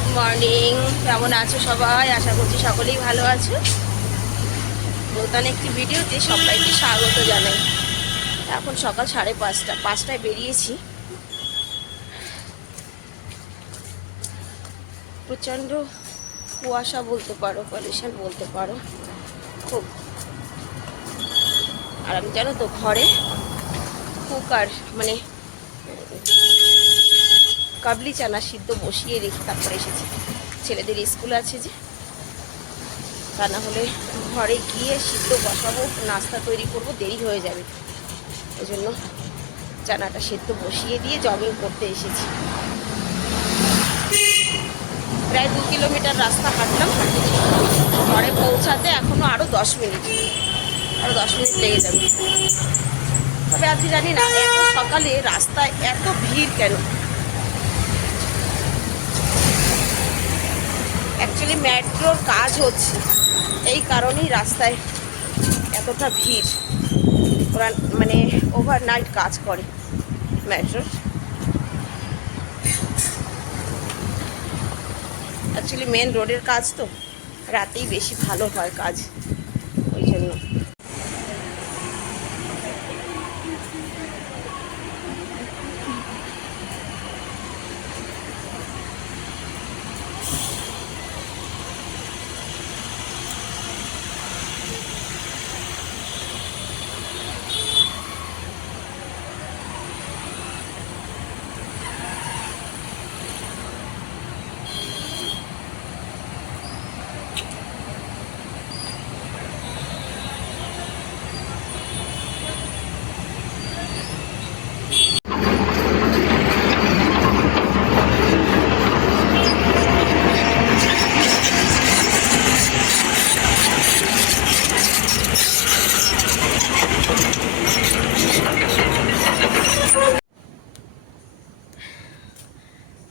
Good morning কেমন আছো সবাই? আশা করছি সকলেই ভালো আছো। নতুন একটি ভিডিওতে সবাইকে স্বাগত জানাই। এখন সকাল সাড়ে পাঁচটা, পাঁচটায় বেরিয়েছি। প্রচণ্ড কুয়াশা বলতে পারো পলিউশন বলতে পারো। খুব। আর আমি জানো তো, ঘরে কুকার মানে কাবলি চানা সিদ্ধ বসিয়ে রেখে তারপরে এসেছি। ছেলেদের স্কুল আছে যে, তা না হলে ঘরে গিয়ে সিদ্ধ বসাবো, নাস্তা তৈরি করব, দেরি হয়ে যাবে। ওই জন্য চানাটা সিদ্ধ বসিয়ে দিয়ে জগিং করতে এসেছি। প্রায় দু কিলোমিটার রাস্তা হাঁটলাম। ঘরে পৌঁছাতে এখনও আরও দশ মিনিট। আরও দশ মিনিট লেগে যাবে। তবে আজকে জানি না সকালে রাস্তায় এত ভিড় কেন? অ্যাকচুয়ালি মেট্রোর কাজ হচ্ছে। এই কারণেই রাস্তায় এতটা ভিড়। ওরা মানে ওভারনাইট কাজ করে মেট্রোর অ্যাকচুয়ালি মেন রোডের কাজ তো। রাতেই বেশি ভালো হয় কাজ ওই জন্য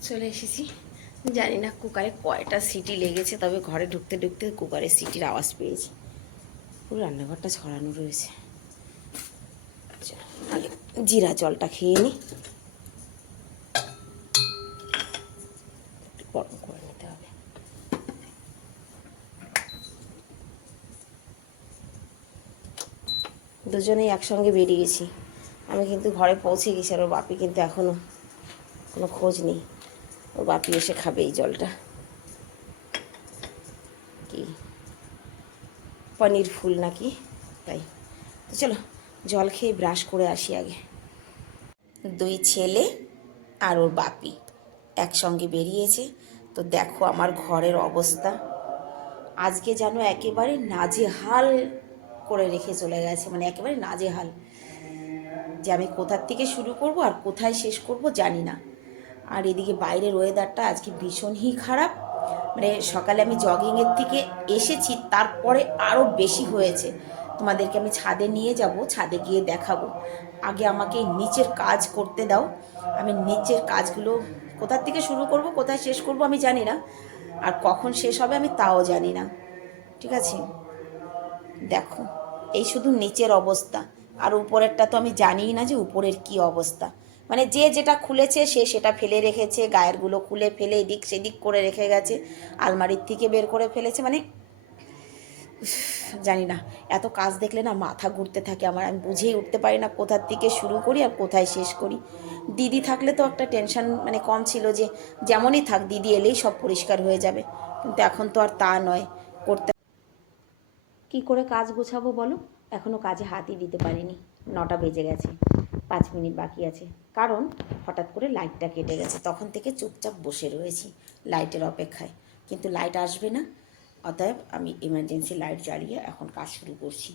চলে এসেছি। জানি না কুকারে কয়টা সিটি লেগেছে, তবে ঘরে ঢুকতে ঢুকতে কুকারের সিটির আওয়াজ পেয়েছি। পুরো রান্নাঘরটা ছড়ানো রয়েছে। জিরা জলটা খেয়ে নিই গরম করে নিতে হবে। দুজনেই একসঙ্গে বেরিয়েছি আমি কিন্তু ঘরে পৌঁছে গেছি, আর বাপি কিন্তু এখনও কোনো খোঁজ নেই। ওর বাপি এসে খাবে এই জলটা। কি? পনির ফুল নাকি? তাই। তো চলো, জল খেয়ে ব্রাশ করে আসি আগে। দুই ছেলে আর ওর বাপি একসঙ্গে বেরিয়েছে। তো দেখো আমার ঘরের অবস্থা। আজকে যেন একেবারে নাজেহাল করে রেখে চলে গেছে মানে একেবারে নাজেহাল। যে আমি কোথার থেকে শুরু করব আর কোথায় শেষ করব জানি না। আর এদিকে বাইরের ওয়েদারটা আজকে ভীষণই খারাপ। মানে সকালে আমি জগিংয়ের থেকে এসেছি, তারপরে আরও বেশি হয়েছে। তোমাদেরকে আমি ছাদে নিয়ে যাব, ছাদে গিয়ে দেখাবো। আগে আমাকে নিচের কাজ করতে দাও। আমি নিচের কাজগুলো কোথার থেকে শুরু করব, কোথায় শেষ করব আমি জানি না। আর কখন শেষ হবে আমি তাও জানি না। ঠিক আছে? দেখো, এই শুধু নিচের অবস্থা। আর উপরেরটা তো আমি জানিই না যে উপরের কি অবস্থা। মানে যে যেটা খুলেছে সে সেটা ফেলে রেখেছে, গায়েরগুলো খুলে ফেলে, এদিক সেদিক করে রেখে গেছে, আলমারির থেকে বের করে ফেলেছে মানে জানি না। এত কাজ দেখলে না মাথা ঘুরতে থাকে আমার, আমি বুঝেই উঠতে পারি না কোথার থেকে শুরু করি আর কোথায় শেষ করি। দিদি থাকলে তো একটা টেনশন মানে কম ছিল যে যেমনই থাক, দিদি এলেই সব পরিষ্কার হয়ে যাবে। কিন্তু এখন তো আর তা নয়, করতে কি করে কাজ গোছাবো বলো? এখনও কাজে হাতই দিতে পারিনি, নটা বেজে গেছে। পাঁচ মিনিট বাকি আছে। কারণ হঠাৎ করে লাইটটা কেটে গেছে। তখন থেকে চুপচাপ বসে রয়েছি লাইটের অপেক্ষায়। কিন্তু লাইট আসবে না। অতএব আমি ইমার্জেন্সি লাইট জ্বালিয়ে এখন কাজ শুরু করছি।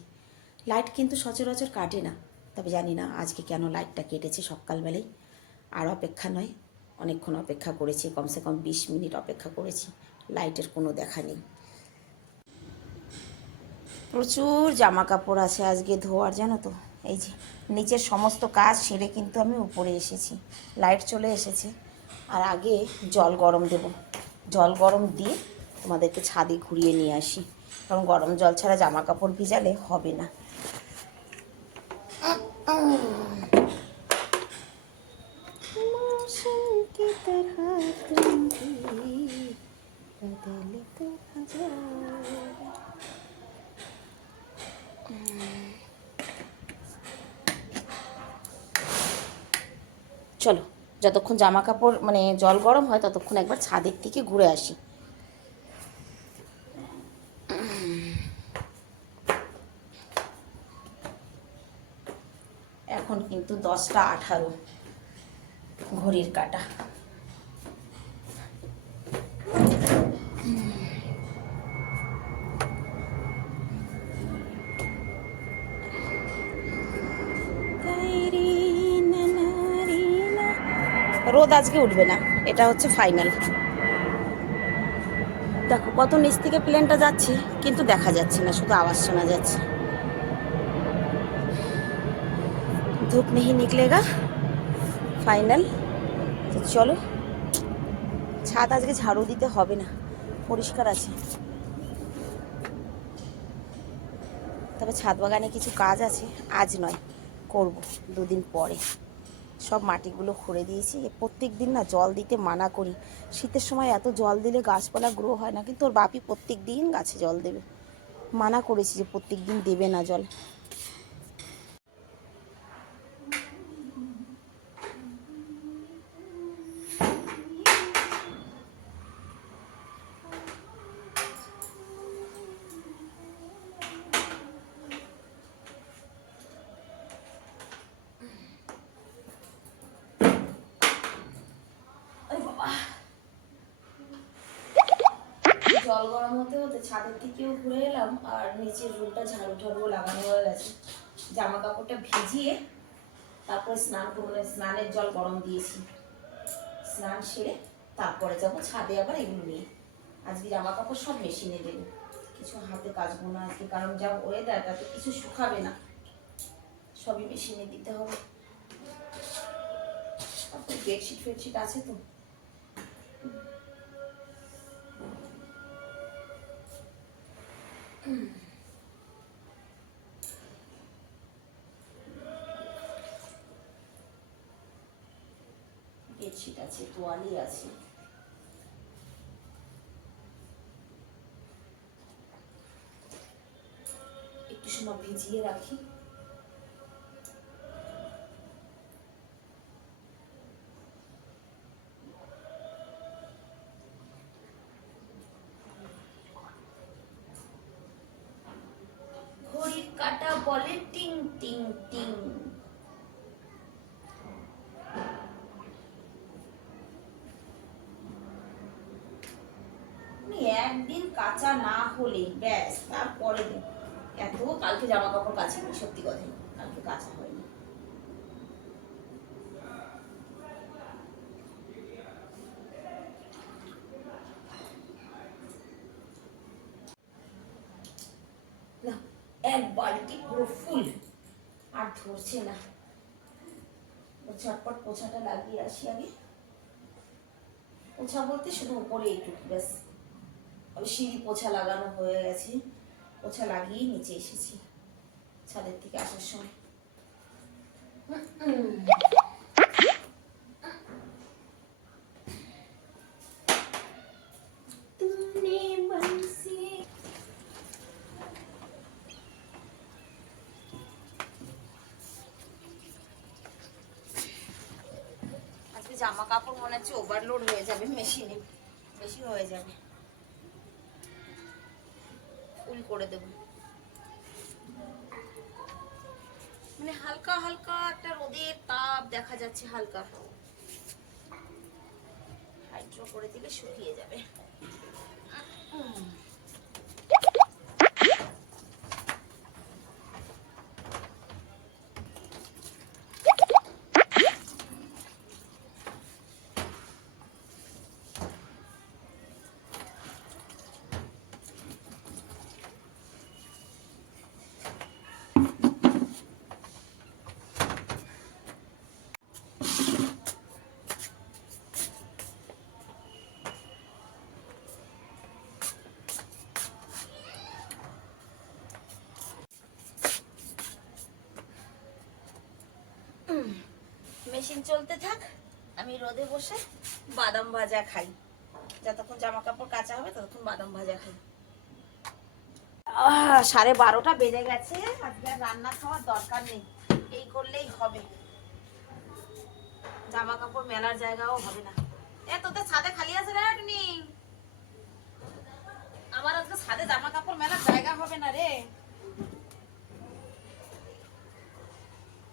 লাইট কিন্তু সচরাচর কাটে না। তবে জানি না আজকে কেন লাইটটা কেটেছে সকালবেলায়। আর অপেক্ষা নয়, অনেকক্ষণ অপেক্ষা করেছি। কমসে কম বিশ মিনিট অপেক্ষা করেছি। লাইটের কোনো দেখা নেই। প্রচুর জামা কাপড় আছে আজকে ধোয়ার, জানো তো? এই যে, নিচের সমস্ত কাজ সেরে কিন্তু আমি উপরে এসেছি। লাইট চলে এসেছে। আর আগে জল গরম দেব। জল গরম দিয়ে তোমাদেরকে ছাদে ঘুরিয়ে নিয়ে আসি। কারণ গরম জল ছাড়া জামা কাপড় ভিজালে হবে না। চলো, যতক্ষণ জামা কাপড় মানে জল গরম হয়, ততক্ষণ একবার ছাদের থেকে ঘুরে আসি। এখন কিন্তু দশটা আঠারো, ঘড়ির কাটা। রোদ আজকে উঠবে না। এটা হচ্ছে ফাইনাল দেখো, কত নিচ থেকে প্লেনটা যাচ্ছে, কিন্তু দেখা যাচ্ছে না, শুধু আওয়াজ শোনা যাচ্ছে। ধূপ নেই নিকলেগা ফাইনাল তো চলো, ছাদ আজকে ঝাড়ু দিতে হবে না, পরিষ্কার আছে। তবে ছাদ বাগানে কিছু কাজ আছে, আজ নয়, করব দুদিন পরে। সব মাটিগুলো খুঁড়ে দিয়েছি। প্রত্যেক দিন না জল দিতে মানা করি। শীতের সময় এত জল দিলে গাছপালা গ্রো হয় না, কিন্তু ওর বাপি প্রত্যেক দিন গাছে জল দেবে। মানা করেছি যে প্রত্যেক দিন দেবে না জল। জল গরম হতে হতে ছাদের থেকেও ঘুরে এলাম আর নিচের রুমটা ঝাড়ু ঝাড়ু লাগানো হয়ে গেছে। জামা কাপড়টা ভিজিয়ে তারপরে স্নান করব স্নানের জল গরম দিয়েছি। স্নান সেরে তারপরে যাব ছাদে আবার এগুলো নিয়ে। আজকে জামা কাপড় সব মেশিনে দেবো। কিছু হাতে কাচবো না আজকে, কারণ যা ওয়েদার তাতে কিছু শুকাবে না। সবই মেশিনে দিতে হবে। বেডশিট ফেডশিট আছে তো। বেডশিট আছে তোয়ালি আছে। একটু সময় ভিজিয়ে রাখি ঘড়ির কাটা বলে টিং টিং টিং। একদিন কাঁচা না হলে ব্যাস তারপরে এত কালকে জামা কাপড় কাছে সত্যি কথা কালকে কাঁচা হয়নি না এক বালতি পুরো ফুল। আর ধরছে না। ঝটপট পোছাটা লাগিয়ে আসি আগে পোছা বলতে শুধু উপরে এইটুকু ব্যাস। আমি সিঁড়ি পোছা লাগানো হয়ে গেছে। পোছা লাগিয়ে নিচে এসেছি। ছাদের থেকে আসার সময়। জামা কাপড় মনে হচ্ছে ওভারলোড হয়ে যাবে মেশিনে বেশি হয়ে যাবে। ফুল করে দেব। মানে হালকা হালকা একটা রোদের তাপ দেখা যাচ্ছে হালকা। হাইড্রো করে দিলে শুকিয়ে যাবে। মেশিন চলতে থাক, আমি রোদে বসে বাদাম ভাজা খাই। যতক্ষণ জামা কাপড় কাঁচা হবে, ততক্ষণ বাদাম ভাজা খাই। সাড়ে বারোটা বেজে গেছে, আজকে রান্না খাওয়ার দরকার নেই। এই করলেই হবে। জামা কাপড় মেলার জায়গাও হবে না। এ, তোদের ছাদে খালি আছে রে আমার আজকে ছাদে জামা কাপড় মেলার জায়গা হবে না রে।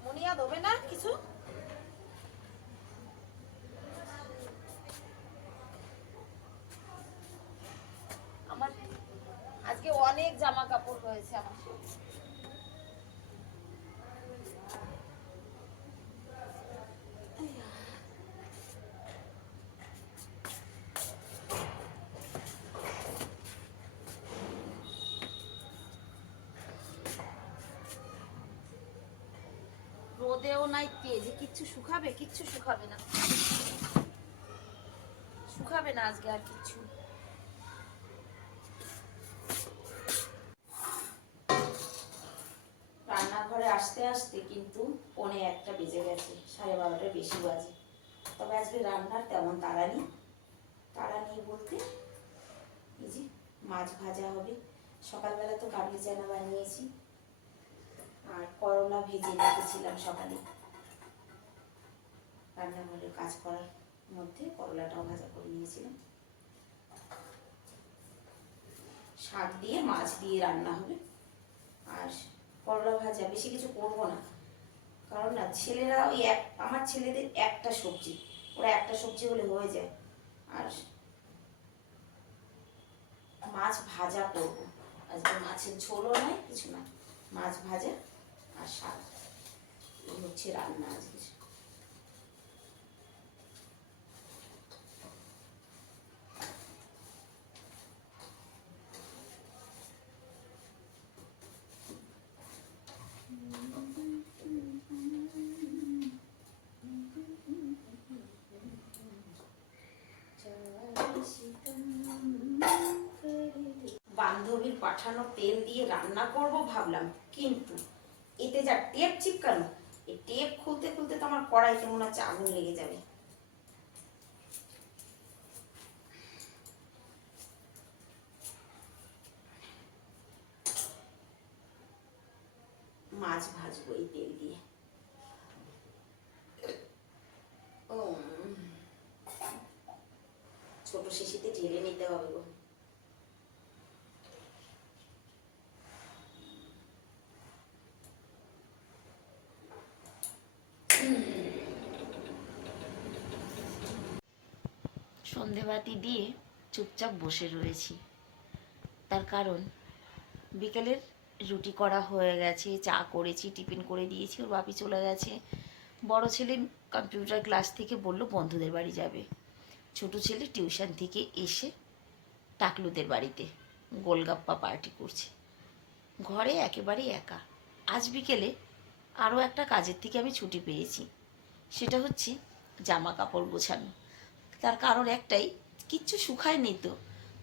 মুনিয়া দেবে না কিছু আমার আজকে অনেক জামা কাপড় হয়েছে আমার রোদেও নাই তেজে কিচ্ছু শুকাবে কিচ্ছু শুকাবে না। শুকাবে না আজকে আর কিচ্ছু। আসতে আসতে কিন্তু পনে একটা বেজে গেছে, সাড়ে বারোটার বেশি বাজে। তবে আজকে রান্নার তেমন তাড়া নেই। তাড়া নেই বলতে এই যে মাছ ভাজা হবে। সকালবেলা তো কাবলি চানা বানিয়েছি, আর করলা ভেজে রেখেছিলাম সকালে। রান্নাঘরে কাজ করার মধ্যে করলাটাও ভাজা করে নিয়েছিলাম। শাক দিয়ে, মাছ দিয়ে রান্না হবে। আর করলা ভাজা, বেশি কিছু করব না। কারণ না, ছেলেরা ওই এক, আমার ছেলেদের একটা সবজি, ওরা একটা সবজি হলে হয়ে যায়। আর মাছ ভাজা করব। আজকে মাছের ঝোলও নয়, কিছু না মাছ ভাজা আর শাক। হচ্ছে রান্না আজকে। পাঠানো তেল দিয়ে রান্না করব ভাবলাম, কিন্তু এতে যা টেপ চিপকানো এই টেপ খুলতে খুলতে তো আমার কড়াইতে মনে হচ্ছে আগুন লেগে যাবে। মাছ ভাজবো এই তেল দিয়ে উম, ছোট শিশিতে ঢেলে নিতে হবে গো সন্ধেবাতি দিয়ে চুপচাপ বসে রয়েছি। তার কারণ, বিকেলের রুটি করা হয়ে গেছে, চা করেছি, টিফিন করে দিয়েছি, ওর বাপি চলে গেছে। বড় ছেলে কম্পিউটার ক্লাস থেকে বলল বন্ধুদের বাড়ি যাবে। ছোট ছেলে টিউশন থেকে এসে টাকলুদের বাড়িতে গোলগাপ্পা পার্টি করছে। ঘরে একেবারে একা। আজ বিকেলে আরও একটা কাজের থেকে আমি ছুটি পেয়েছি। সেটা হচ্ছে জামা কাপড় গোছানো। তার কারণ একটাই, কিচ্ছু শুকায়নি তো।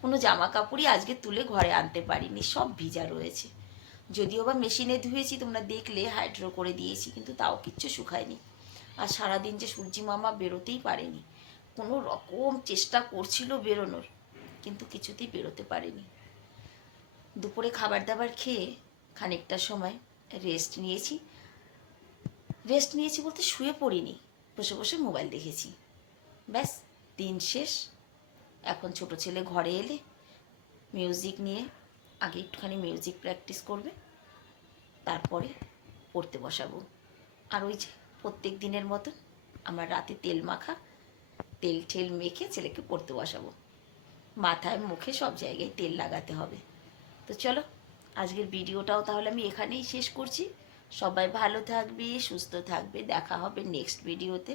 কোনো জামা কাপড়ই আজকে তুলে ঘরে আনতে পারিনি, সব ভিজা রয়েছে। যদিও বা মেশিনে ধুয়েছি, তোমরা দেখলে, হাইড্রো করে দিয়েছি, কিন্তু তাও কিচ্ছু শুকায়নি। আর সারাদিন যে সূর্যি মামা বেরোতেই পারেনি। কোনো রকম চেষ্টা করছিল বেরোনোর, কিন্তু কিছুতেই বেরোতে পারেনি। দুপুরে খাবার দাবার খেয়ে খানিকটা সময় রেস্ট নিয়েছি। রেস্ট নিয়েছি বলতে শুয়ে পড়িনি, বসে বসে মোবাইল দেখেছি। ব্যাস দিন শেষ। এখন ছোট ছেলে ঘরে এলে মিউজিক নিয়ে আগে একটুখানি মিউজিক প্র্যাকটিস করবে। তারপরে পড়তে বসাবো। আর ওই যে প্রত্যেক দিনের মতন আমার রাতে তেল মাখা, তেল ঠেল মেখে ছেলেকে পড়তে বসাবো। মাথায় মুখে সব জায়গায় তেল লাগাতে হবে। তো চলো, আজকের ভিডিওটাও তাহলে আমি এখানেই শেষ করছি। সবাই ভালো থাকবে, সুস্থ থাকবে। দেখা হবে নেক্সট ভিডিওতে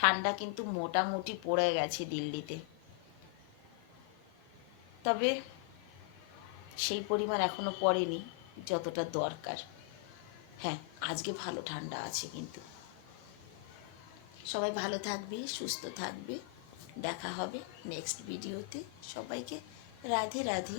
ঠান্ডা কিন্তু মোটামুটি পড়ে গেছে দিল্লিতে। তবে সেই পরিমাণ এখনও পড়েনি, যতটা দরকার। হ্যাঁ আজকে ভালো ঠান্ডা আছে কিন্তু। সবাই ভালো থাকবে, সুস্থ থাকবে। দেখা হবে নেক্সট ভিডিওতে সবাইকে রাধে রাধে।